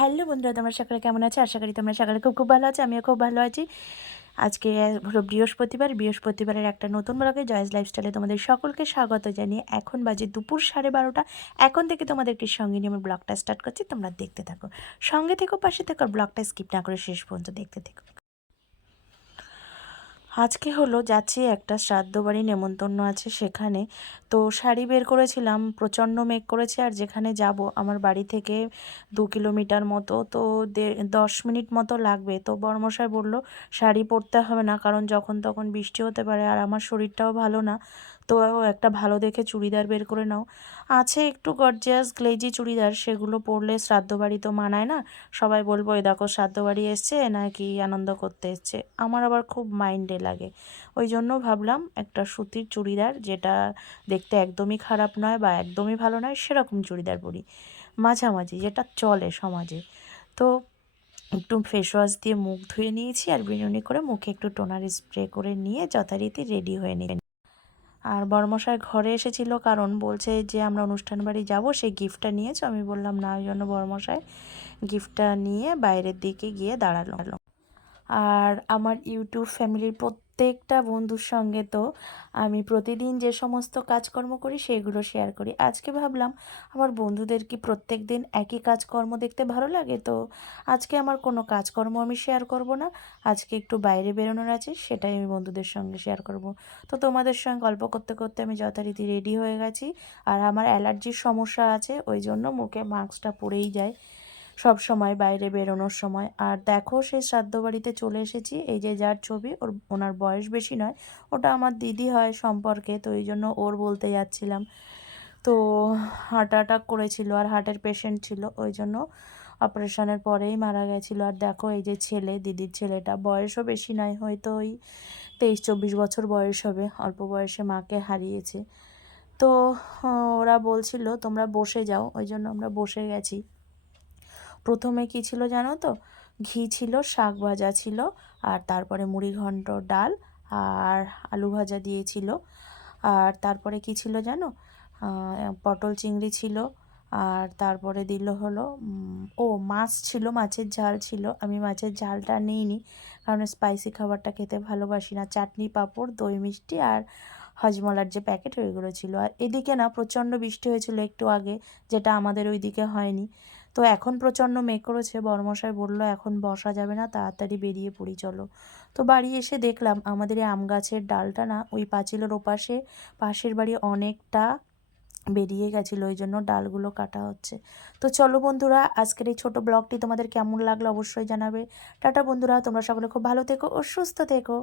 Hello বন্ধুরা, তোমরা সকালে কেমন আছো? আশা করি তোমরা সকালে খুব ভালো আছো। আমিও খুব ভালো আছি। আজকে হলো বৃহস্পতিবারের একটা নতুন ব্লগে জয়েস লাইফস্টাইলে তোমাদের সকলকে স্বাগত জানিয়ে এখন বাজে দুপুর 12:30। এখন থেকে তোমাদেরকে সঙ্গে নিয়ে আমার ব্লগটা স্টার্ট করছি। তোমরা দেখতে থাকো, সঙ্গে থেকো, পাশে থেকো, আর ব্লগটা স্কিপ না করে শেষ পর্যন্ত দেখতে থেকো। আজকে হলো যাচ্ছি একটা শ্রাদ্ধ বাড়ি, নেমন্তন্ন আছে সেখানে। তো শাড়ি বের করেছিলাম, প্রচণ্ড মেঘ করেছে, আর যেখানে যাব আমার বাড়ি থেকে 2 কিলোমিটার মতো, তো 10 মিনিট মতো লাগবে। তো বড়মশাই বলল শাড়ি পরতে হবে না, কারণ যখন তখন বৃষ্টি হতে পারে, আর আমার শরীরটাও ভালো না। তো একটা ভালো দেখে চুড়িদার বের করে নাও। আছে একটু গর্জিয়াস গ্লেজি চুড়িদার, সেগুলো পরলে শ্রাদ্ধ বাড়ি তো মানায় না। সবাই বলবো এই দেখো শ্রাদ্ধ বাড়ি এসছে নাকি আনন্দ করতে এসছে, আমার আবার খুব মাইন্ডে লাগে। ওই জন্য ভাবলাম একটা সুতির চুড়িদার, যেটা দেখতে একদমই খারাপ নয় বা একদমই ভালো নয়, সেরকম চুড়িদার পরি, মাঝামাঝি, যেটা চলে সমাজে। তো একটু ফেস ওয়াশ দিয়ে মুখ ধুয়ে নিয়েছি, আর বিনুনি করে মুখে একটু টোনার স্প্রে করে নিয়ে যথারীতি রেডি হয়ে নিই। আর বড়মশাই ঘরে এসেছিল, কারণ বলছে যে আমরা অনুষ্ঠান বাড়ি যাবো, সেই গিফটটা নিয়েছো। আমি বললাম না, ওই জন্য বড়মশাই গিফটটা নিয়ে বাইরের দিকে গিয়ে দাঁড়ালো। আর আমার ইউটিউব ফ্যামিলির প্রত্যেকটা বন্ধুর সঙ্গে তো আমি প্রতিদিন যে সমস্ত কাজকর্ম করি সেগুলো শেয়ার করি। আজকে ভাবলাম আমার বন্ধুদের কি প্রত্যেক দিন একই কাজকর্ম দেখতে ভালো লাগে, তো আজকে আমার কোনো কাজকর্ম আমি শেয়ার করব না। আজকে একটু বাইরে বেরোনোর আছে, সেটাই আমি বন্ধুদের সঙ্গে শেয়ার করব। তো তোমাদের সঙ্গে গল্প করতে করতে আমি যথারীতি রেডি হয়ে গেছি। আর আমার অ্যালার্জির সমস্যা আছে, ওই জন্য মুখে মাস্কটা পরেই যায় সব সময় বাইরে বেরোনোর সময়। আর দেখো সেই শ্রাদ্ধ বাড়িতে চলে এসেছি। এই যে যার ছবি, ওনার বয়স বেশি নয়, ওটা আমার দিদি হয় সম্পর্কে, তো এই জন্য ওর বলতে যাচ্ছিলাম। তো হার্ট অ্যাটাক করেছিল, আর হার্টের পেশেন্ট ছিল, ওই জন্য অপারেশনের পরেই মারা গেছিলো। আর দেখো এই যে ছেলে, দিদির ছেলেটা, বয়সও বেশি নয়, হয়তো ওই 23-24 বছর বয়স হবে, অল্প বয়সে মাকে হারিয়েছে। তো ওরা বলছিল তোমরা বসে যাও, ওই জন্য আমরা বসে গেছি। প্রথমে কি ছিল জানো তো, ঘি ছিল, শাক ভাজা ছিল, আর তারপরে মুড়িঘণ্ট, ডাল, আর আলু ভাজা দিয়েছিল। আর তারপরে কি ছিল জানো, পটল চিংড়ি ছিল। আর তারপরে দিল হলো মাছ ছিল, মাছের ঝাল ছিল। আমি মাছের ঝালটা নিইনি, কারণ স্পাইসি খাবারটা খেতে ভালোবাসি না। চাটনি, পাঁপড়, দই মিষ্টি, আর হজমলার যে প্যাকেট ওইগুলো ছিল। আর এদিকে না প্রচণ্ড বৃষ্টি হয়েছিল একটু আগে, যেটা আমাদের ওইদিকে হয়নি। তো এখন প্রচণ্ড মেঘ করেছে। বড়মশাই বলল এখন বসা যাবে না, তাড়াতাড়ি বেরিয়ে পড়ি চলো। তো বাড়ি এসে দেখলাম আমাদের এই আম গাছের ডালটা না ওই পাঁচিলের ওপাশে পাশের বাড়ি অনেকটা বেরিয়ে গেছিলো, ওই জন্য ডালগুলো কাটা হচ্ছে। তো চলো বন্ধুরা, আজকের এই ছোট ব্লগটি তোমাদের কেমন লাগলো অবশ্যই জানাবে। টাটা বন্ধুরা, তোমরা সকলে খুব ভালো থেকো ও সুস্থ থেকো।